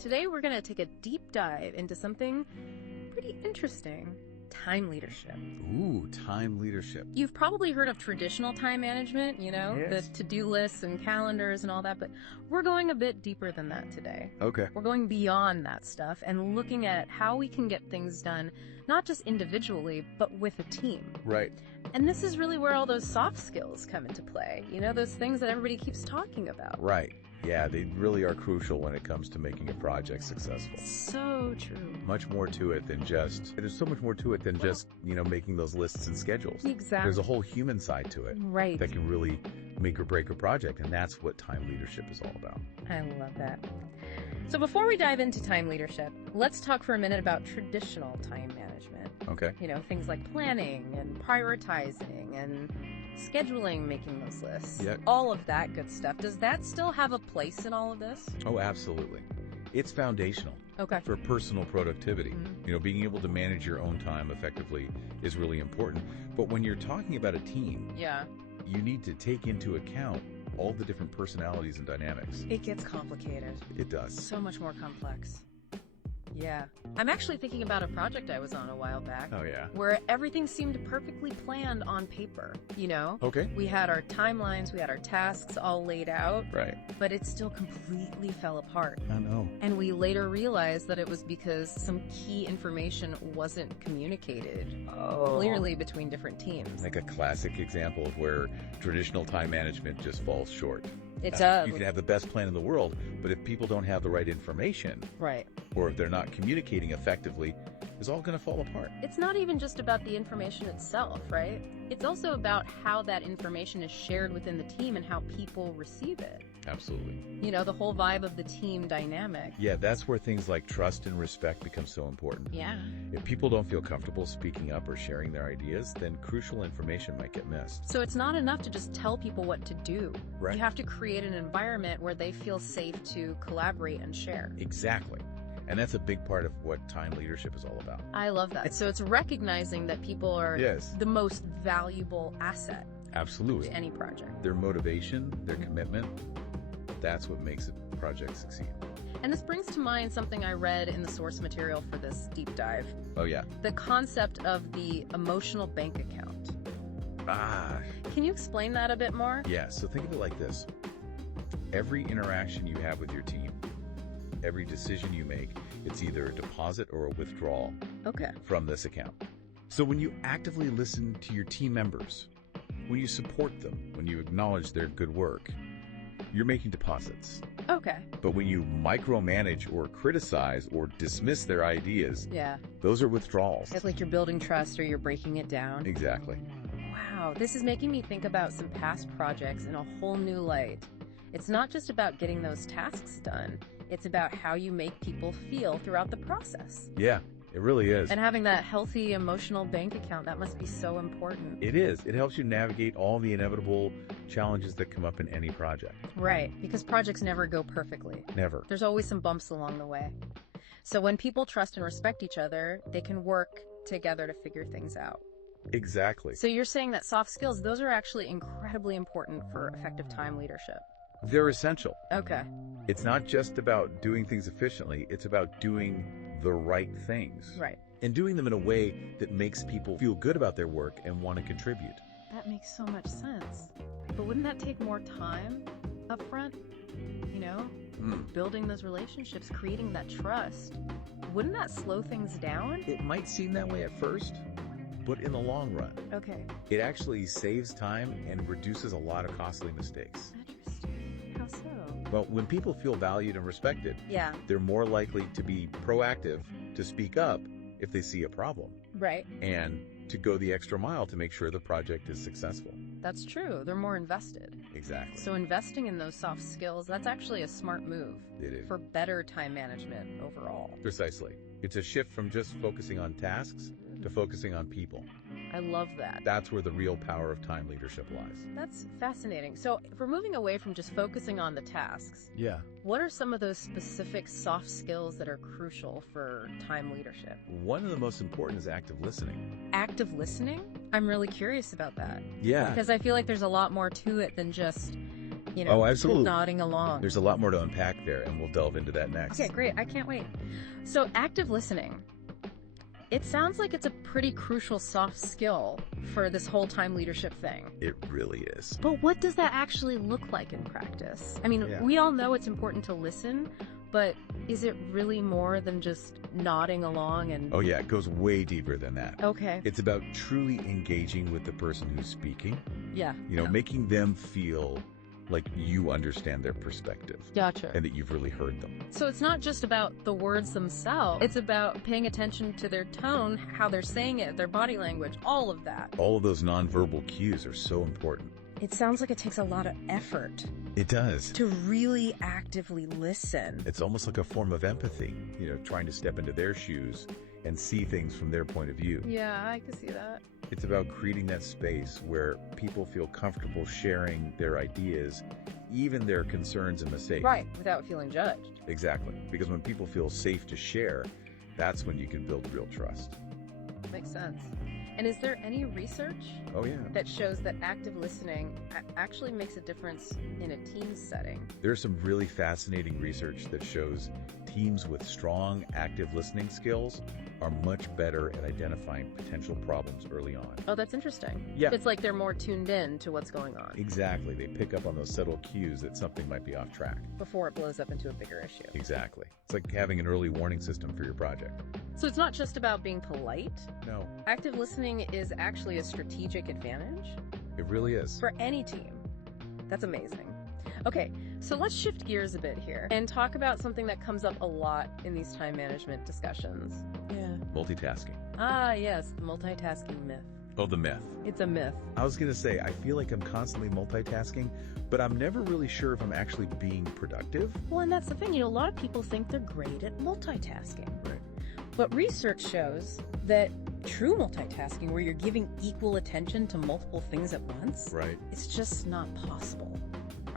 today we're going to take a deep dive into something pretty interesting. Time leadership. Ooh, time leadership. You've probably heard of traditional time management, Yes. the to-do lists and calendars and all that, but we're going a bit deeper than that today. Okay. We're going beyond that stuff and looking at how we can get things done, not just individually, but with a team. Right. And this is really where all those soft skills come into play, those things that everybody keeps talking about. Right. Yeah, they really are crucial when it comes to making a project successful. So true. There's so much more to it than just, making those lists and schedules. Exactly. There's a whole human side to it. Right. That can really make or break a project, and that's what time leadership is all about. I love that. So before we dive into time leadership, let's talk for a minute about traditional time management. Okay. Things like planning and prioritizing and scheduling, making those lists. Yeah. All of that good stuff. Does that still have a place in all of this? Oh, absolutely. It's foundational. Okay. For personal productivity. Mm-hmm. Being able to manage your own time effectively is really important. But when you're talking about a team, Yeah. you need to take into account all the different personalities and dynamics. It gets complicated. It does. So much more complex. Yeah. I'm actually thinking about a project I was on a while back. Oh, yeah. Where everything seemed perfectly planned on paper, Okay. We had our timelines, we had our tasks all laid out, Right. but it still completely fell apart. I know. And we later realized that it was because some key information wasn't communicated clearly between different teams. Like a classic example of where traditional time management just falls short. It's You can have the best plan in the world, but if people don't have the right information, right. or if they're not communicating effectively, it's all going to fall apart. It's not even just about the information itself, right? It's also about how that information is shared within the team and how people receive it. Absolutely. The whole vibe of the team dynamic. Yeah, that's where things like trust and respect become so important. Yeah. If people don't feel comfortable speaking up or sharing their ideas, then crucial information might get missed. So it's not enough to just tell people what to do. Right. You have to create an environment where they feel safe to collaborate and share. Exactly. And that's a big part of what time leadership is all about. I love that. So it's recognizing that people are Yes. the most valuable asset Absolutely. to any project. Their motivation, their commitment, that's what makes a project succeed. And this brings to mind something I read in the source material for this deep dive. Oh, yeah. The concept of the emotional bank account. Ah, Can you explain that a bit more? yeah. So think of it like this. Every interaction you have with your team, every decision you make, it's either a deposit or a withdrawal Okay. from this account. So when you actively listen to your team members, when you support them, when you acknowledge their good work, you're making deposits. Okay. But when you micromanage or criticize or dismiss their ideas, Yeah. those are withdrawals. It's like you're building trust or you're breaking it down. Exactly. Wow, this is making me think about some past projects in a whole new light. It's not just about getting those tasks done. It's about how you make people feel throughout the process. Yeah, it really is. And having that healthy emotional bank account, that must be so important. It is. It helps you navigate all the inevitable challenges that come up in any project. Right, because projects never go perfectly. Never. There's always some bumps along the way. So when people trust and respect each other, they can work together to figure things out. Exactly. So you're saying that soft skills, those are actually incredibly important for effective time leadership. They're essential. Okay. It's not just about doing things efficiently, it's about doing the right things. Right. And doing them in a way that makes people feel good about their work and want to contribute. That makes so much sense. But wouldn't that take more time up front? Building those relationships, creating that trust. Wouldn't that slow things down? It might seem that way at first, but in the long run, Okay. it actually saves time and reduces a lot of costly mistakes. Interesting. How so? Well, when people feel valued and respected, Yeah. they're more likely to be proactive, to speak up if they see a problem, Right. and to go the extra mile to make sure the project is successful. That's true. They're more invested. Exactly. So investing in those soft skills, that's actually a smart move It is. for better time management overall. Precisely. It's a shift from just focusing on tasks to focusing on people. I love that. That's where the real power of time leadership lies. That's fascinating. So if we're moving away from just focusing on the tasks, Yeah. what are some of those specific soft skills that are crucial for time leadership? One of the most important is active listening. Active listening? I'm really curious about that. Yeah. Because I feel like there's a lot more to it than just Oh, absolutely. Nodding along. There's a lot more to unpack there, and we'll delve into that next. Okay, great. I can't wait. So active listening. It sounds like it's a pretty crucial soft skill for this whole time leadership thing. It really is. But what does that actually look like in practice? I mean, we all know it's important to listen, but is it really more than just nodding along and... Oh yeah, it goes way deeper than that. Okay. It's about truly engaging with the person who's speaking. Yeah. Making them feel like you understand their perspective. Gotcha. And that you've really heard them. So it's not just about the words themselves. It's about paying attention to their tone, how they're saying it, their body language, all of that. All of those nonverbal cues are so important. It sounds like it takes a lot of effort. It does. To really actively listen. It's almost like a form of empathy, trying to step into their shoes and see things from their point of view. Yeah, I can see that. It's about creating that space where people feel comfortable sharing their ideas, even their concerns and mistakes. Right, without feeling judged. Exactly. Because when people feel safe to share, that's when you can build real trust. Makes sense. And is there any research that shows that active listening actually makes a difference in a team setting? There's some really fascinating research that shows teams with strong active listening skills are much better at identifying potential problems early on. Oh, that's interesting. Yeah. It's like they're more tuned in to what's going on. Exactly. They pick up on those subtle cues that something might be off track. Before it blows up into a bigger issue. Exactly. It's like having an early warning system for your project. So it's not just about being polite. No. Active listening is actually a strategic advantage. It really is. For any team. That's amazing. Okay, so let's shift gears a bit here and talk about something that comes up a lot in these time management discussions. Yeah. Multitasking. Ah, yes, the multitasking myth. Oh, the myth. It's a myth. I was going to say, I feel like I'm constantly multitasking, but I'm never really sure if I'm actually being productive. Well, and that's the thing. A lot of people think they're great at multitasking. Right. But research shows that true multitasking, where you're giving equal attention to multiple things at once, right, it's just not possible.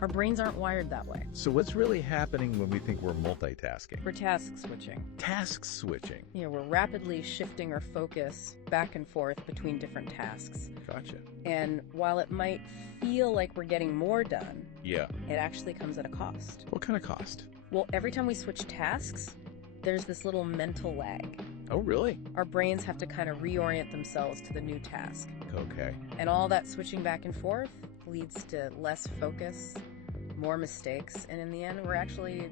Our brains aren't wired that way. So what's really happening when we think we're multitasking? We're task switching. Task switching. We're rapidly shifting our focus back and forth between different tasks. Gotcha. And while it might feel like we're getting more done, it actually comes at a cost. What kind of cost? Well, every time we switch tasks, there's this little mental lag. Oh, really? Our brains have to kind of reorient themselves to the new task. Okay. And all that switching back and forth leads to less focus, more mistakes, and in the end, we're actually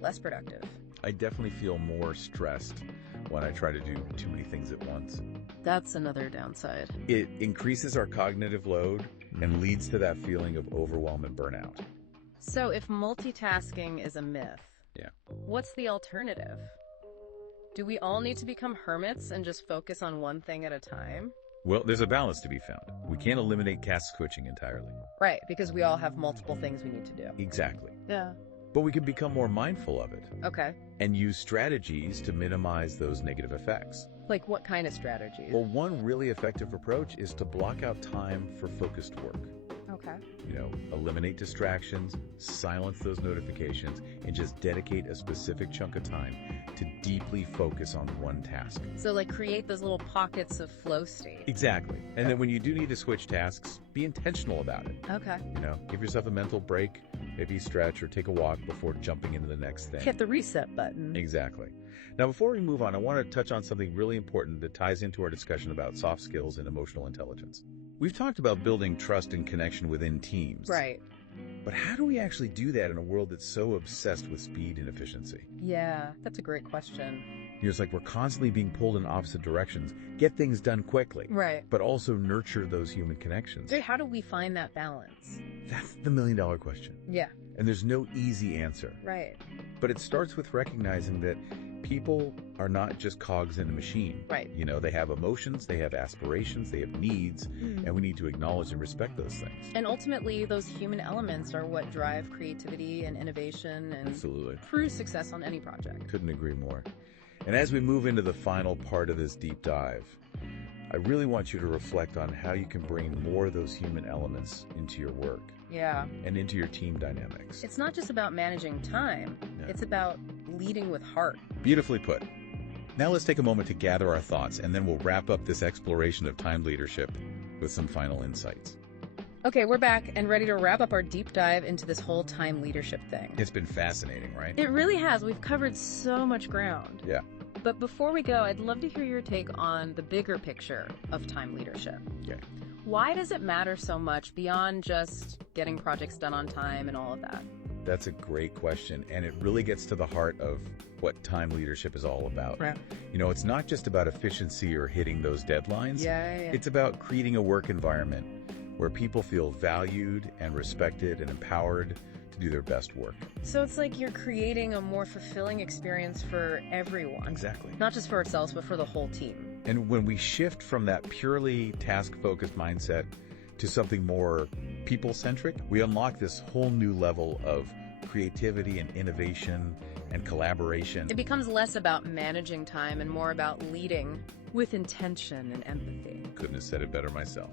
less productive. I definitely feel more stressed when I try to do too many things at once. That's another downside. It increases our cognitive load and leads to that feeling of overwhelm and burnout. So if multitasking is a myth, what's the alternative? Do we all need to become hermits and just focus on one thing at a time? Well, there's a balance to be found. We can't eliminate task switching entirely. Right, because we all have multiple things we need to do. Exactly. Yeah. But we can become more mindful of it. Okay. And use strategies to minimize those negative effects. Like what kind of strategies? Well, one really effective approach is to block out time for focused work. Okay. Eliminate distractions, silence those notifications, and just dedicate a specific chunk of time to deeply focus on one task. So like create those little pockets of flow state. Exactly. And then when you do need to switch tasks, be intentional about it. Okay. Give yourself a mental break, maybe stretch or take a walk before jumping into the next thing. Hit the reset button. Exactly. Now, before we move on, I want to touch on something really important that ties into our discussion about soft skills and emotional intelligence. We've talked about building trust and connection within teams. Right. But how do we actually do that in a world that's so obsessed with speed and efficiency? Yeah, that's a great question. It's like we're constantly being pulled in opposite directions. Get things done quickly. Right. But also nurture those human connections. So how do we find that balance? That's the million-dollar question. Yeah. And there's no easy answer. Right. But it starts with recognizing that people are not just cogs in a machine. Right. They have emotions, they have aspirations, they have needs, and we need to acknowledge and respect those things. And ultimately, those human elements are what drive creativity and innovation and Absolutely. True success on any project. Couldn't agree more. And as we move into the final part of this deep dive, I really want you to reflect on how you can bring more of those human elements into your work. Yeah. And into your team dynamics. It's not just about managing time. No. It's about leading with heart. Beautifully put. Now let's take a moment to gather our thoughts, and then we'll wrap up this exploration of time leadership with some final insights. Okay, we're back and ready to wrap up our deep dive into this whole time leadership thing. It's been fascinating, right? It really has. We've covered so much ground. Yeah. But before we go, I'd love to hear your take on the bigger picture of time leadership. Okay. Why does it matter so much beyond just getting projects done on time and all of that? That's a great question, and it really gets to the heart of what time leadership is all about. Right. You know, it's not just about efficiency or hitting those deadlines. Yeah. It's about creating a work environment where people feel valued and respected and empowered to do their best work. So it's like you're creating a more fulfilling experience for everyone. Exactly. Not just for ourselves, but for the whole team. And when we shift from that purely task-focused mindset to something more people-centric, we unlock this whole new level of creativity and innovation and collaboration. It becomes less about managing time and more about leading with intention and empathy. Couldn't have said it better myself.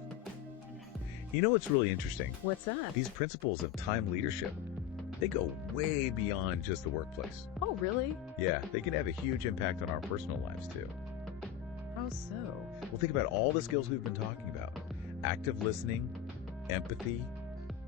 You know what's really interesting? What's that? These principles of time leadership, they go way beyond just the workplace. Oh, really? Yeah, they can have a huge impact on our personal lives too. How so? Well, think about all the skills we've been talking about. Active listening, empathy,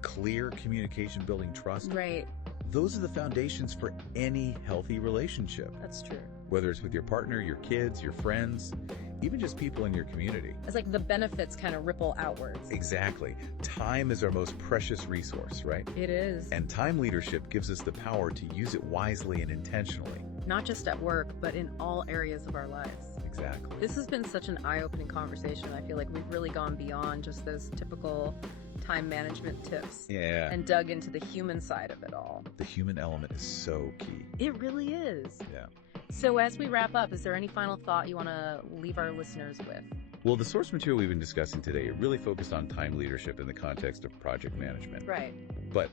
clear communication, building trust. Right. Those are the foundations for any healthy relationship. That's true. Whether it's with your partner, your kids, your friends, even just people in your community. It's like the benefits kind of ripple outwards. Exactly. Time is our most precious resource, right? It is. And time leadership gives us the power to use it wisely and intentionally. Not just at work, but in all areas of our lives. Exactly. This has been such an eye-opening conversation. I feel like we've really gone beyond just those typical time management tips. Yeah. And dug into the human side of it all. The human element is so key. It really is. Yeah. So as we wrap up, is there any final thought you want to leave our listeners with? Well, the source material we've been discussing today really focused on time leadership in the context of project management. Right. But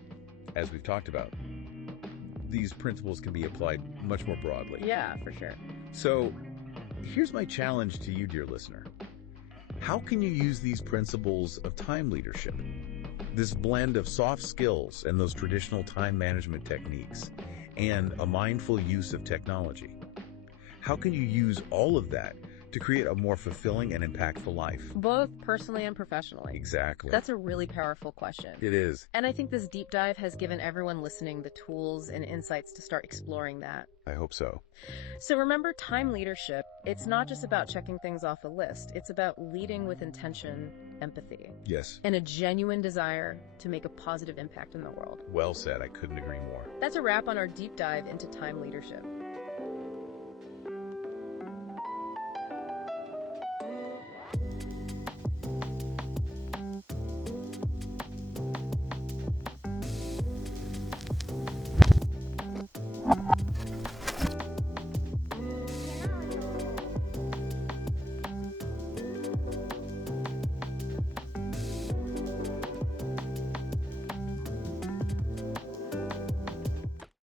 as we've talked about, these principles can be applied much more broadly. Yeah, for sure. So here's my challenge to you, dear listener. How can you use these principles of time leadership, this blend of soft skills and those traditional time management techniques, and a mindful use of technology? How can you use all of that to create a more fulfilling and impactful life? Both personally and professionally. Exactly. That's a really powerful question. It is. And I think this deep dive has given everyone listening the tools and insights to start exploring that. I hope so. So remember, time leadership, it's not just about checking things off a list. It's about leading with intention, empathy, Yes. and a genuine desire to make a positive impact in the world. Well said. I couldn't agree more. That's a wrap on our deep dive into time leadership.